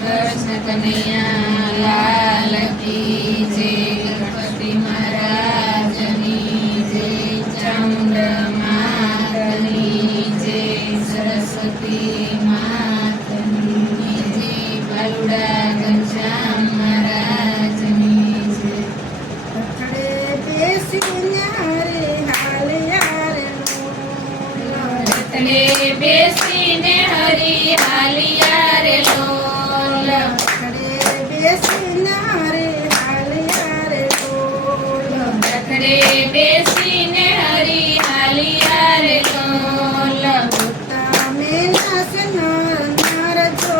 કૃષ્ણ કનૈયા લાલ કી જય ગણપતિ મહારાજની જય ચામુંડ માતની જય સરસ્વતી માતની જય બાલુડા ઘનશ્યામ મહારાજની જય રખડે બેસીને હરે હાલ યારે રતડે બેસીને હરી બેસીને હરી હાલિયા રે તમે નાસ નર નર જો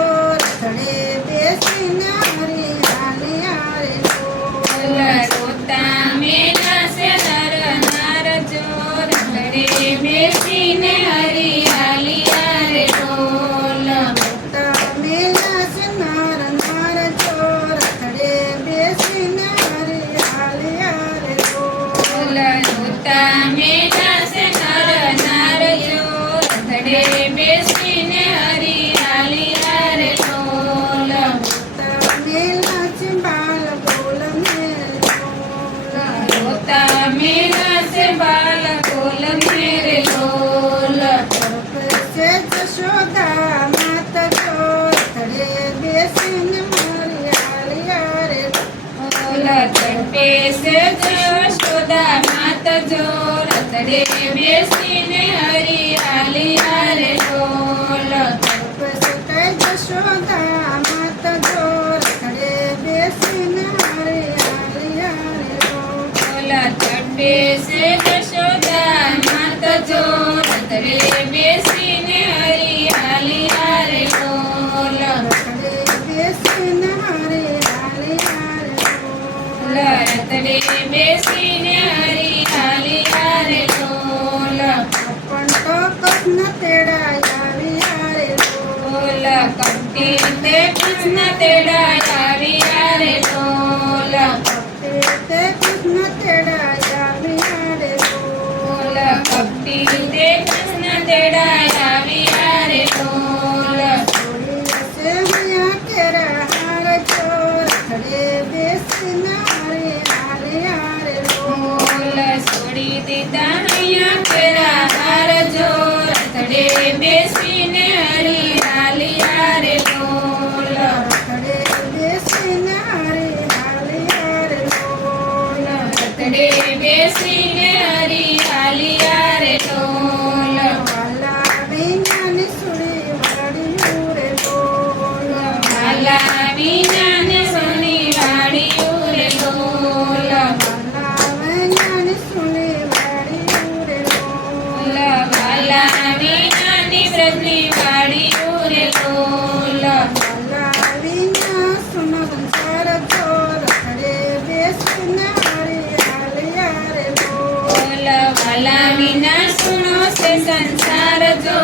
બેસીને હરે હાલ યારે રોતા મેના સે નર નાર જોર રખડે બેસીને રોતા મેના સે નર નર જો રખડે બેસીને હરી હાલિયા રે લોલ તમે નાચ બાલ બોલ મેરે રોતા મેના સે બાલ બોલ મેરે લોલ સે જશોદા માત જો થડે બેસીને મારી હાલિયા રે ઓલા તડપે સે જશોદા માત જો રતડે બેસીને હરી હાલિયા રે લોલ પસે કઈ જશોદા માત જો થડે બેસીને મારી હાલિયા રે ઓલા તડપે સે જશોદા માત જો રતડે બેસીને હરી હાલિયા રે લોલ થડે બેસીને મારી હાલિયા રે ઓલા રતડે બેસીને ढोलकम तीर्थे कृष्ण तेरा यारी यारे ढोलकम तीर्थे कृष्ण तेरा यारी यारे ढोलकम तीर्थे कृष्ण तेरा સંસાર જો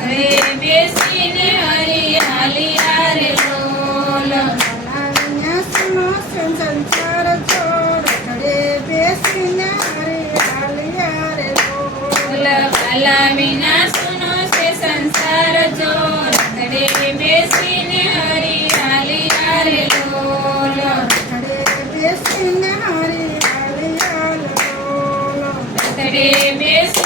ઘરે બેસીને હરી હાલિયા રે લોલ વાલા વિના સુનો સંસાર ચોર ખડે બેસીને હારે હાલિયા રે બોલ વાલા વિના સુનો છે સંસાર જો ઘરે બેસીને હરી હાલિયા રે લોલ ખડે બેસીને હારે હાલિયા રે બોલ. ઘરે બેસીને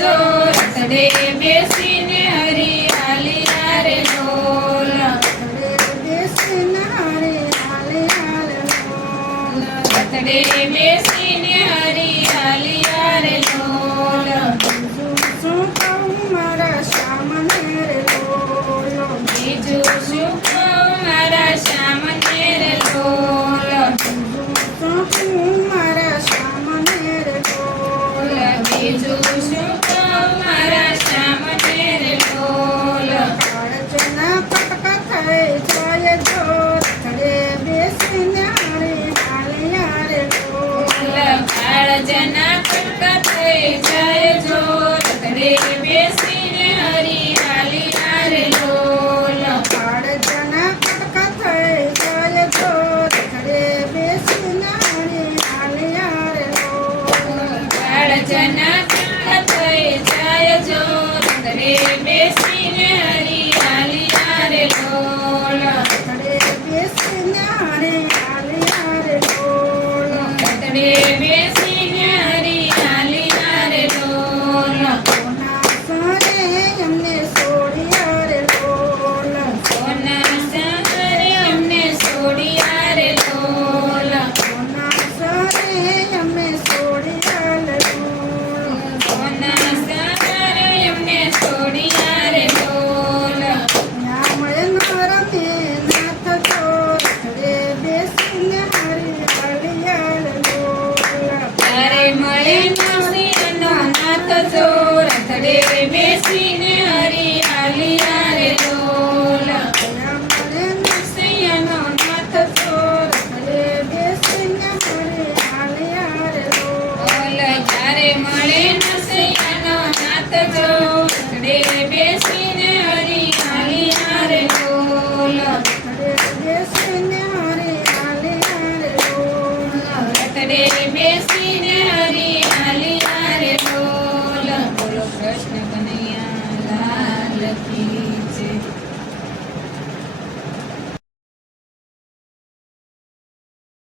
જો રતડે બેસીને હરી હાલિયા રે લોલ ઘરે બેસીને હરે રતડે બેસીને હરી હાલિયા રે લોલ baby. જો રથડે બેસીને હરી આલિયા રે ડોલ સૈયાનો નાથ જો રથડે બેસીને હરી આલિયા રે ડોલ જ્યારે મળે ન સૈયાનો નાથ જો રથડે બેસીને હરી આલિયા રે ડોલ બેસીને હરી આલિયા રે ડોલ રથડે બેસીને હરી